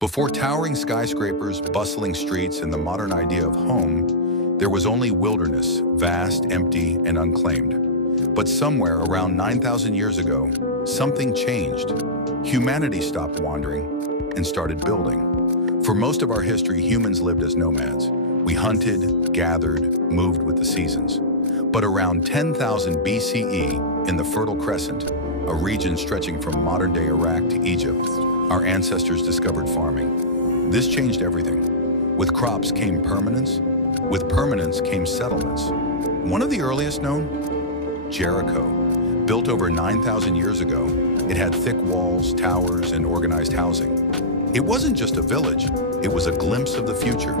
Before towering skyscrapers, bustling streets, and the modern idea of home, there was only wilderness, vast, empty, and unclaimed. But somewhere around 9,000 years ago, something changed. Humanity stopped wandering and started building. For most of our history, humans lived as nomads. We hunted, gathered, moved with the seasons. But around 10,000 BCE, in the Fertile Crescent, a region stretching from modern-day Iraq to Egypt, our ancestors discovered farming. This changed everything. With crops came permanence. With permanence came settlements. One of the earliest known? Jericho. Built over 9,000 years ago, it had thick walls, towers, and organized housing. It wasn't just a village, it was a glimpse of the future.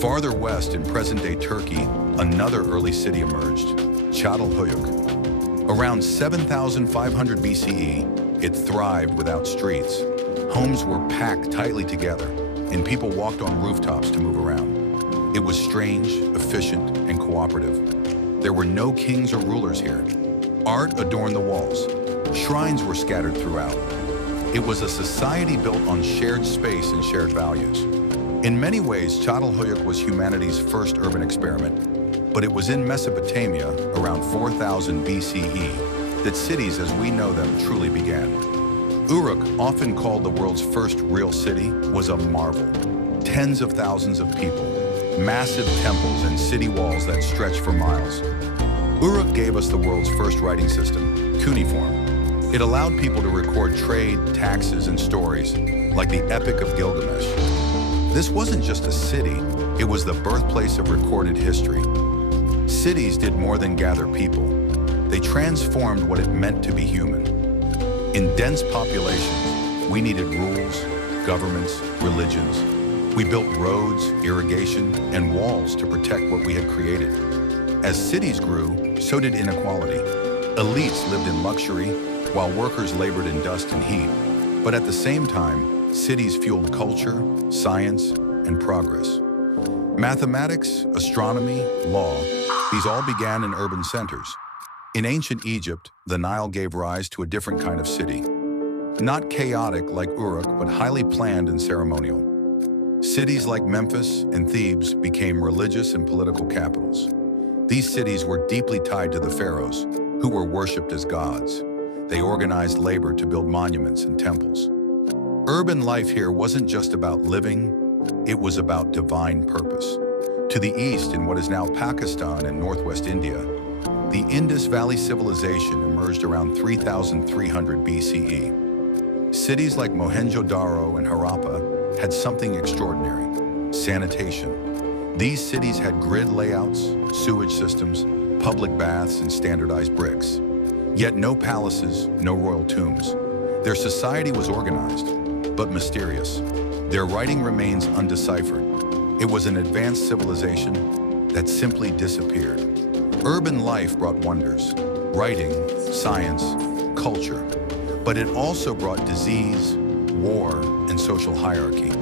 Farther west in present-day Turkey, another early city emerged, Çatalhöyük. Around 7,500 BCE, it thrived without streets. Homes were packed tightly together, and people walked on rooftops to move around. It was strange, efficient, and cooperative. There were no kings or rulers here. Art adorned the walls. Shrines were scattered throughout. It was a society built on shared space and shared values. In many ways, Çatalhöyük was humanity's first urban experiment, but it was in Mesopotamia, around 4,000 BCE, that cities as we know them truly began. Uruk, often called the world's first real city, was a marvel. Tens of thousands of people, massive temples and city walls that stretched for miles. Uruk gave us the world's first writing system, cuneiform. It allowed people to record trade, taxes, and stories, like the Epic of Gilgamesh. This wasn't just a city, it was the birthplace of recorded history. Cities did more than gather people. They transformed what it meant to be human. In dense populations, we needed rules, governments, religions. We built roads, irrigation, and walls to protect what we had created. As cities grew, so did inequality. Elites lived in luxury, while workers labored in dust and heat. But at the same time, cities fueled culture, science, and progress. Mathematics, astronomy, law, these all began in urban centers. In ancient Egypt, the Nile gave rise to a different kind of city. Not chaotic like Uruk, but highly planned and ceremonial. Cities like Memphis and Thebes became religious and political capitals. These cities were deeply tied to the pharaohs, who were worshipped as gods. They organized labor to build monuments and temples. Urban life here wasn't just about living, it was about divine purpose. To the east, in what is now Pakistan and northwest India, the Indus Valley civilization emerged around 3,300 BCE. Cities like Mohenjo-Daro and Harappa had something extraordinary: sanitation. These cities had grid layouts, sewage systems, public baths, and standardized bricks. Yet no palaces, no royal tombs. Their society was organized, but mysterious. Their writing remains undeciphered. It was an advanced civilization that simply disappeared. Urban life brought wonders: writing, science, culture. But it also brought disease, war, and social hierarchy.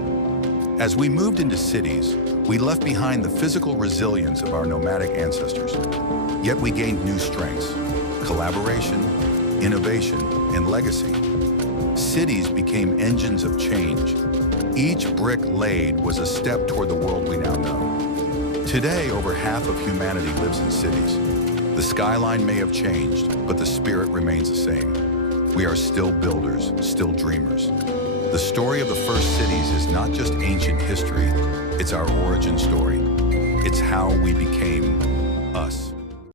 As we moved into cities, we left behind the physical resilience of our nomadic ancestors. Yet we gained new strengths: collaboration, innovation, and legacy. Cities became engines of change. Each brick laid was a step toward the world we now know. Today, over half of humanity lives in cities. The skyline may have changed, but the spirit remains the same. We are still builders, still dreamers. The story of the first cities is not just ancient history, it's our origin story. It's how we became us.